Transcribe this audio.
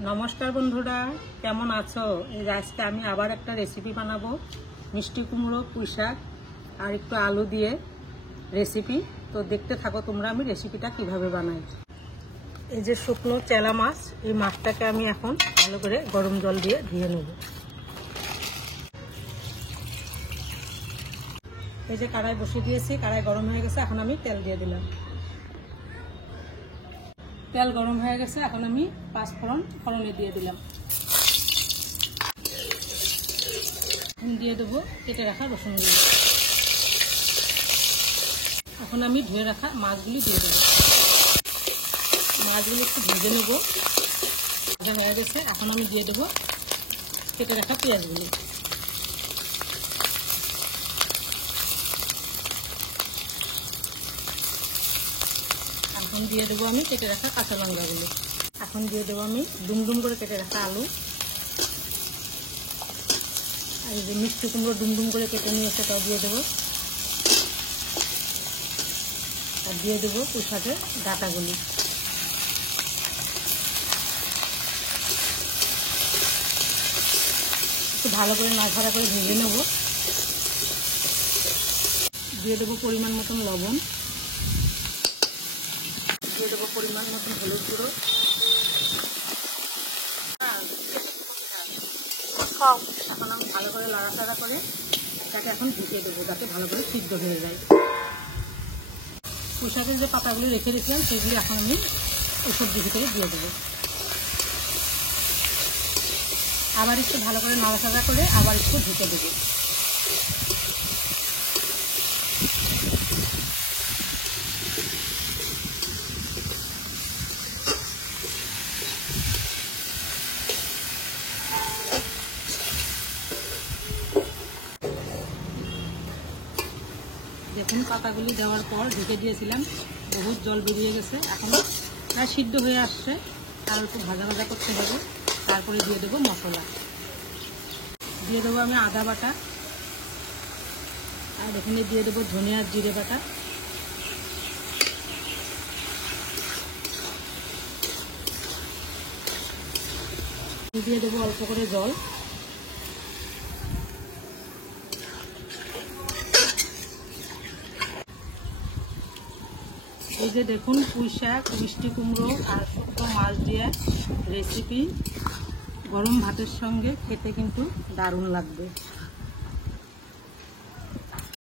नमस्कार बंधुरा केमन आछो। आज के आमी आबार एक रेसिपि बानाबो मिष्टि कुमड़ो पुई शाक और एकटु आलू दिए रेसिपि। तो देखते थाको तोमरा आमी रेसिपिटा किभाबे बानाई। এই যে শুকনো চেলা মাছ, এই মাছটাকে আমি এখন ভালো করে গরম জল দিয়ে ধুয়ে নেব। এই যে কড়াই বসিয়ে দিয়েছি, কড়াই গরম হয়ে গেছে, এখন আমি তেল দিয়ে দিলাম। তেল গরম হয়ে গেছে, এখন আমি পাঁচ ফোড়নে দিয়ে দিলাম। দিয়ে দেবো কেটে রাখা রসুনগুলো। এখন আমি ধুয়ে রাখা মাছগুলি দিয়ে দেবো। মাছগুলো একটু ভেজে নেব। ভাজা হয়ে গেছে, এখন আমি দিয়ে দেবো কেটে রাখা পেঁয়াজগুলি। এখন দিয়ে দেবো আমি কেটে রাখা কাঁচা লঙ্কাগুলো। এখন দিয়ে দেবো আমি ডুমডুম করে কেটে রাখা আলু। আর এই যে মিষ্টি কুমড়ো ডুমডুম করে কেটে নিয়ে সেটাও দিয়ে দেবো। আর দিয়ে দেবো পুঁই শাকের ডাঁটাগুলি। একটু ভালো করে নাড়াচাড়া করে ভেজে নেব। দিয়ে দেবো পরিমাণ মতন লবণ, দিয়ে দেবো পরিমাণ মতন হলুদ গুঁড়ো। এখন আমি ভালো করে নাড়াচাড়া করে এটাকে এখন ঢেকে দেবো, যাতে ভালো করে সিদ্ধ হয়ে যায়। পুঁই শাকের যে পাতাগুলি রেখে রেখেছিলাম সেগুলি এখন আমি ওই সবজির ভিতরে দিয়ে দেবো। আবার একটু ভালো করে নাড়াচাড়া করে আবার একটু ঢেকে দেবো। দেখুন পাতাগুলি দেওয়ার পর ঢেকে দিয়েছিলাম, বহুত জল বেরিয়ে গেছে। এখন প্রায় সিদ্ধ হয়ে আসছে, আর একটু ভাজা ভাজা করতে হবে। তারপরে দিয়ে দেবো মশলা। দিয়ে দেবো আমি আদা বাটা, আর এখানে দিয়ে দেবো ধনে আর জিরে বাটা। দিয়ে দেবো অল্প করে জল। এই যে দেখুন পুঁই শাক, মিষ্টি কুমড়ো আর শুকনো মাছ দিয়ে রেসিপি, গরম ভাতের সঙ্গে খেতে কিন্তু দারুণ লাগবে।